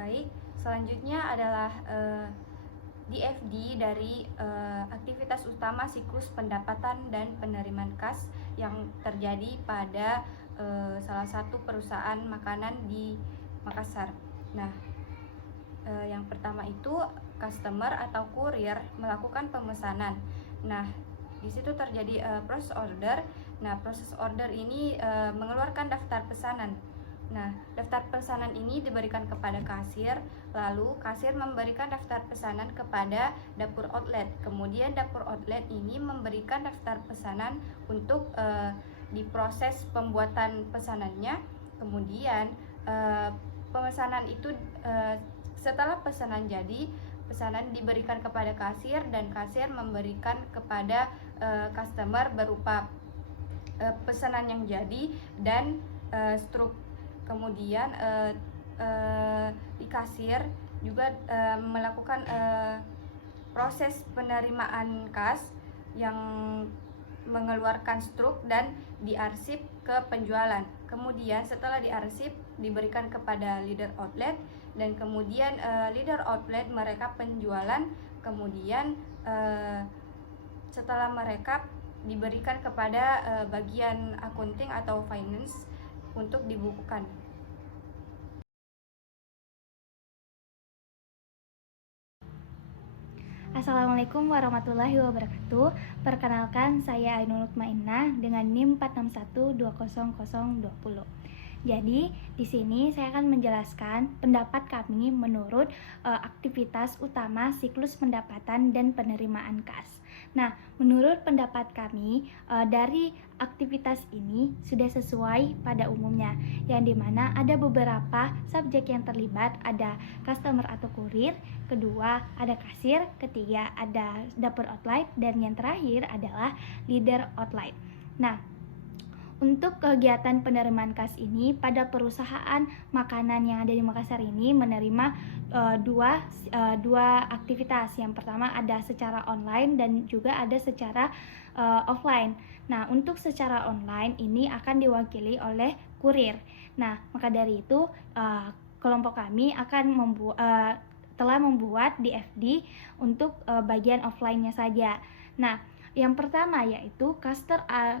Baik, selanjutnya adalah DFD dari aktivitas utama siklus pendapatan dan penerimaan kas yang terjadi pada salah satu perusahaan makanan di Makassar. Nah, yang pertama itu customer atau kurir melakukan pemesanan. Nah, di situ terjadi proses order. Nah, proses order ini mengeluarkan daftar pesanan. Nah, daftar pesanan ini diberikan kepada kasir, lalu kasir memberikan daftar pesanan kepada dapur outlet. Kemudian dapur outlet ini memberikan daftar pesanan untuk diproses pembuatan pesanannya. Kemudian pemesanan itu setelah pesanan jadi, pesanan diberikan kepada kasir dan kasir memberikan kepada customer berupa pesanan yang jadi dan struk. Kemudian di kasir juga melakukan proses penerimaan kas yang mengeluarkan struk dan diarsip ke penjualan. Kemudian setelah diarsip diberikan kepada leader outlet dan kemudian leader outlet mereka penjualan. Kemudian setelah mereka diberikan kepada bagian accounting atau finance untuk dibukukan. Assalamualaikum warahmatullahi wabarakatuh. Perkenalkan, saya Ainul Mutmainnah dengan NIM 461200020. Jadi, di sini saya akan menjelaskan pendapat kami menurut aktivitas utama siklus pendapatan dan penerimaan kas. Nah, menurut pendapat kami dari aktivitas ini sudah sesuai pada umumnya, yang dimana ada beberapa subjek yang terlibat, ada customer atau kurir, kedua ada kasir, ketiga ada dapur outlet, dan yang terakhir adalah leader outlet. Nah, untuk kegiatan penerimaan kas ini pada perusahaan makanan yang ada di Makassar ini menerima dua aktivitas. Yang pertama ada secara online dan juga ada secara offline. Nah, untuk secara online ini akan diwakili oleh kurir. Nah, maka dari itu kelompok kami akan telah membuat DFD untuk bagian offline-nya saja. Nah, yang pertama yaitu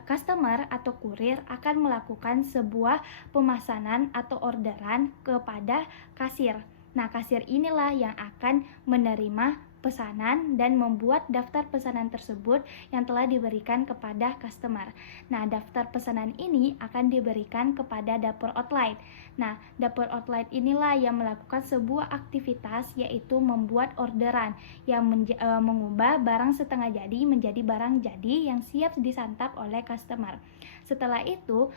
customer atau kurir akan melakukan sebuah pemesanan atau orderan kepada kasir. Nah, kasir inilah yang akan menerima pesanan dan membuat daftar pesanan tersebut yang telah diberikan kepada customer. Nah, daftar pesanan ini akan diberikan kepada dapur outlet. Nah, dapur outlet inilah yang melakukan sebuah aktivitas yaitu membuat orderan yang mengubah barang setengah jadi menjadi barang jadi yang siap disantap oleh customer. Setelah itu,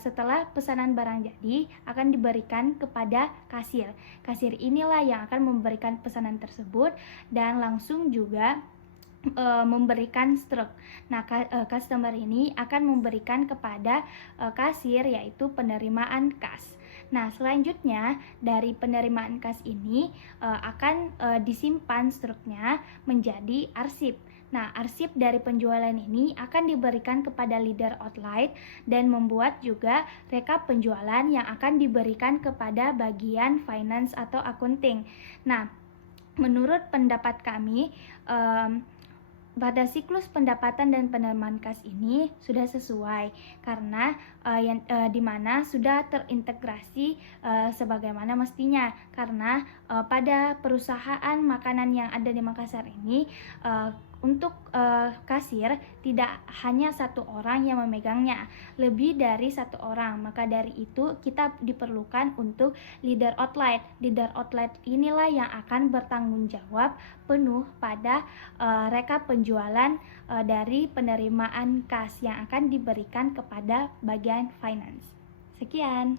setelah pesanan barang jadi akan diberikan kepada kasir. Kasir inilah yang akan memberikan pesanan tersebut dan langsung juga memberikan struk. Nah, customer ini akan memberikan kepada kasir yaitu penerimaan kas. Nah, selanjutnya dari penerimaan kas ini akan disimpan struknya menjadi arsip. Nah, arsip dari penjualan ini akan diberikan kepada leader outlet dan membuat juga rekap penjualan yang akan diberikan kepada bagian finance atau accounting. Nah, menurut pendapat kami, pada siklus pendapatan dan penerimaan kas ini sudah sesuai karena dimana sudah terintegrasi sebagaimana mestinya, karena pada perusahaan makanan yang ada di Makassar ini untuk kasir tidak hanya satu orang yang memegangnya, lebih dari satu orang. Maka dari itu kita diperlukan untuk leader outlet. Leader outlet inilah yang akan bertanggung jawab penuh pada rekap penjualan dari penerimaan kas yang akan diberikan kepada bagian finance. Sekian.